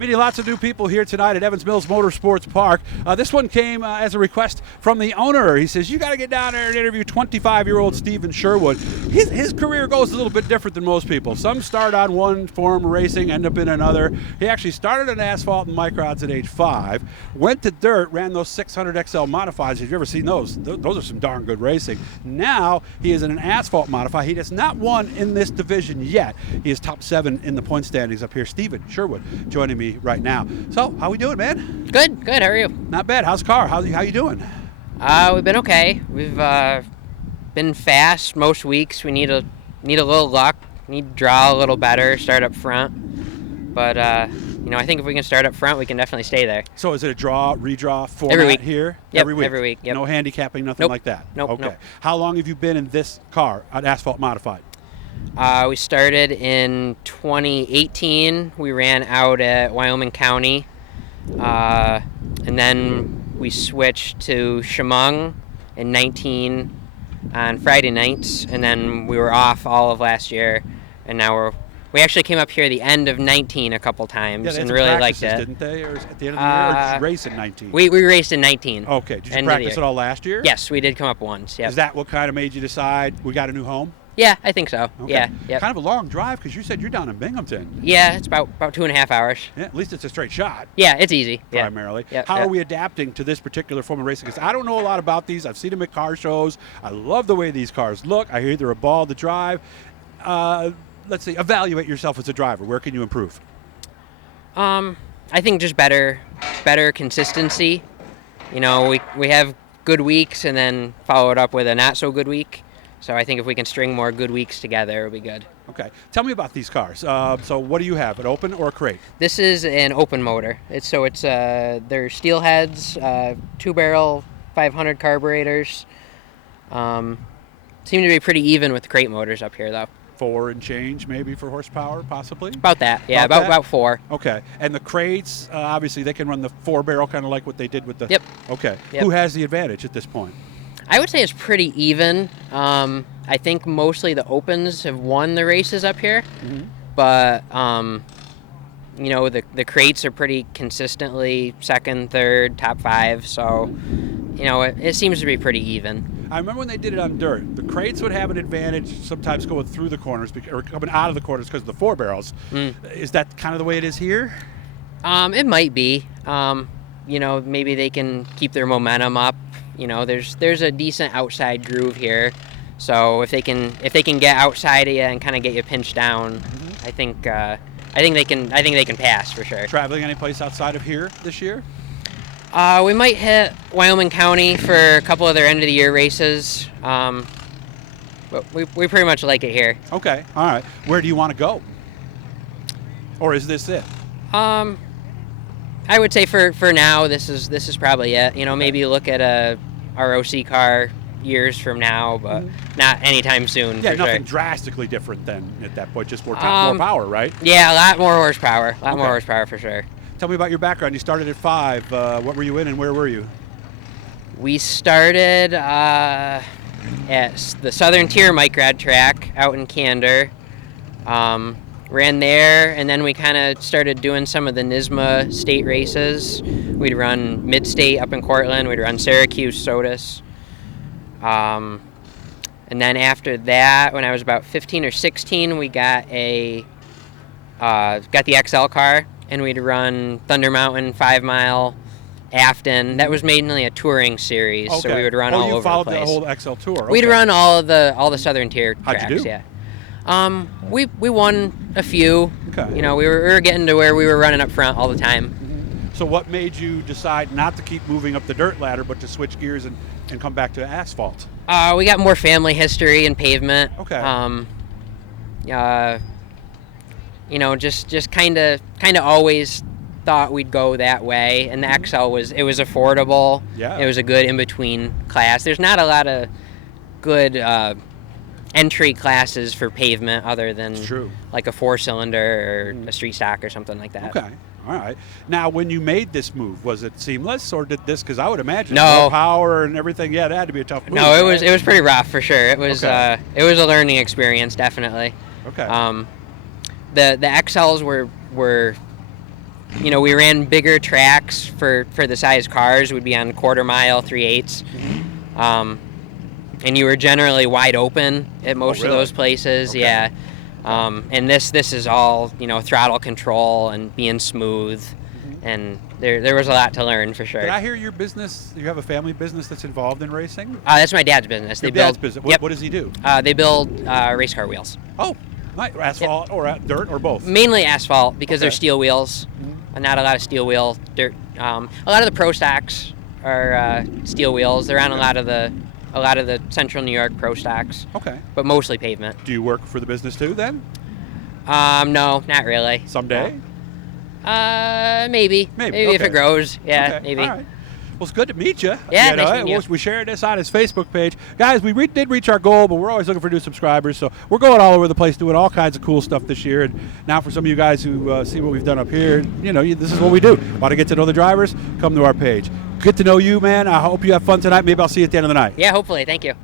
Meeting lots of new people here tonight at Evans Mills Motorsports Park. This one came as a request from the owner. He says, you got to get down there and interview 25-year-old Stephen Sherwood. His career goes a little bit different than most people. Some start on one form of racing, end up in another. He actually started on asphalt and microds at age 5, went to dirt, ran those 600 XL Modifieds. Have you ever seen those? Those are some darn good racing. Now he is in an asphalt modified. He has not won in this division yet. He is top 7 in the point standings up here. Stephen Sherwood joining me right now. So, how we doing, man? Good. How are you? Not bad. How's the car? How you doing? We've been okay. We've been fast most weeks. We need a little luck. Need to draw a little better, start up front. But I think if we can start up front, we can definitely stay there. So, is it a draw, redraw format every week here? Yep, every week. Every week. Yep. No handicapping, nothing like that. Nope. Okay. How long have you been in this car, an asphalt modified? We started in 2018. We ran out at Wyoming County, and then we switched to Chemung in 19 on Friday nights, and then we were off all of last year, and now we actually came up here at the end of 19 a couple times and really liked it. Didn't they? Or at the end of the year, or did you race in 19? We raced in 19. Okay. Did you practice it all last year? Yes, we did come up once. Yep. Is that what kind of made you decide we got a new home? Yeah, I think so. Okay. Yeah. Yep. Kind of a long drive because you said you're down in Binghamton. Yeah, it's about 2.5 hours. Yeah, at least it's a straight shot. Yeah, it's easy. Primarily. Yep. How are we adapting to this particular form of racing? Because I don't know a lot about these. I've seen them at car shows. I love the way these cars look. I hear they're a ball to drive. Let's see. Evaluate yourself as a driver. Where can you improve? I think just better consistency. We have good weeks and then follow it up with a not so good week. So I think if we can string more good weeks together, it'll be good. Okay. Tell me about these cars. So what do you have, an open or a crate? This is an open motor. They're steel heads, 2-barrel, 500 carburetors. Seem to be pretty even with the crate motors up here, though. 4 and change, maybe, for horsepower, possibly? About that, yeah, about 4. Okay. And the crates, obviously, they can run the 4-barrel, kind of like what they did with the... Yep. Okay. Yep. Who has the advantage at this point? I would say it's pretty even. I think mostly the opens have won the races up here, but the crates are pretty consistently second, third, top 5. So, it seems to be pretty even. I remember when they did it on dirt, the crates would have an advantage sometimes going through the corners or coming out of the corners because of the 4 barrels. Is that kind of the way it is here? It might be. Maybe they can keep their momentum up. There's a decent outside groove here, so if they can get outside of you and kind of get you pinched down, I think they can pass for sure. Traveling any place outside of here this year? We might hit Wyoming County for a couple of their end of the year races, but we pretty much like it here. Okay, all right. Where do you want to go, or is this it? I would say for now this is probably it. Maybe look at a ROC car years from now, but not anytime soon. Yeah, for nothing sure. drastically different than at that point, just more power, right? Yeah, a lot more horsepower. More horsepower for sure. Tell me about your background. You started at 5. What were you in and where were you? We started at the Southern Tier Microd track out in Candor. Ran there, and then we kind of started doing some of the NISMA state races. We'd run Mid-State up in Cortland. We'd run Syracuse, SOTUS. And then after that, when I was about 15 or 16, we got the XL car, and we'd run Thunder Mountain, 5 Mile, Afton. That was mainly a touring series, so we would run all over the place. You followed the whole XL tour. Okay. We'd run all the Southern Tier tracks. How'd you do? Yeah. We won a few. Okay. We were getting to where we were running up front all the time. So what made you decide not to keep moving up the dirt ladder, but to switch gears and come back to asphalt? We got more family history and pavement. Okay. Just kind of always thought we'd go that way, and the XL was affordable. Yeah. It was a good in between class. There's not a lot of good entry classes for pavement other than like a 4-cylinder or a street stock or something like that. Okay. All right. Now, when you made this move, was it seamless, or did this? Because I would imagine more power and everything. Yeah, that had to be a tough move. No, it was pretty rough for sure. It was a learning experience, definitely. Okay. The XLs were we ran bigger tracks for the size cars. We'd be on quarter mile, 3/8. And you were generally wide open at most of those places. Okay. Yeah. And this is all, throttle control and being smooth. And there was a lot to learn for sure. Did I hear your business? You have a family business that's involved in racing? That's my dad's business. Your dad's business. What does he do? They build race car wheels. Oh, nice. Asphalt or dirt or both? Mainly asphalt because they're steel wheels. Not a lot of steel wheel dirt. A lot of the pro stocks are steel wheels. They're on a lot of the Central New York pro stocks. Okay. But mostly pavement. Do you work for the business too then? No, not really. Someday? No. Maybe if it grows. Yeah, okay. maybe. All right. Well, it's good to meet you. Yeah, nice meeting you. We shared this on his Facebook page. Guys, we did reach our goal, but we're always looking for new subscribers, so we're going all over the place doing all kinds of cool stuff this year. And now for some of you guys who see what we've done up here, this is what we do. Want to get to know the drivers? Come to our page. Good to know you, man. I hope you have fun tonight. Maybe I'll see you at the end of the night. Yeah, hopefully. Thank you.